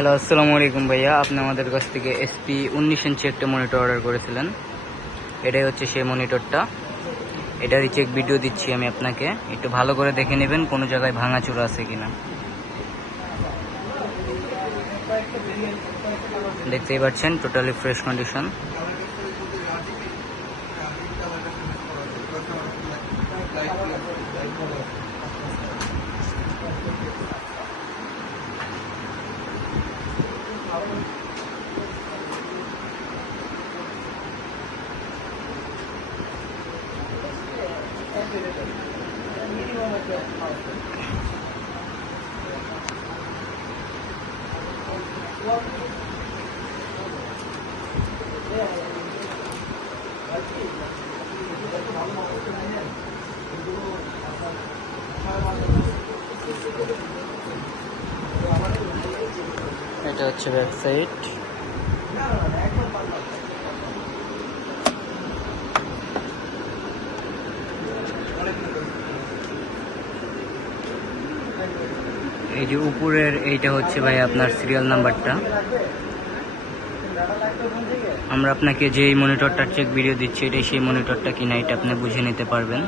Hello, আসসালামু আলাইকুম ভাইয়া। আপনি আমাদের কাছ থেকে SP 19 ইঞ্চি একটা মনিটর অর্ডার করেছিলেন। এটাই হচ্ছে সেই মনিটরটা। এটারই চেক ভিডিও দিচ্ছি আমি আপনাকে, একটু ভালো করে দেখে নেবেন কোনো জায়গায় ভাঙাচোরা আছে কিনা। দেখতেই পাচ্ছেন টোটালি ফ্রেশ কন্ডিশন। এটা হচ্ছে ওয়েবসাইট। এই যে উপরের এইটা হচ্ছে ভাই আপনার সিরিয়াল নাম্বারটা। আমরা আপনাকে যেই মনিটরটার চেক ভিডিও দিচ্ছি এটাই সেই মনিটরটা কিনা, এটা আপনি বুঝে নিতে পারবেন।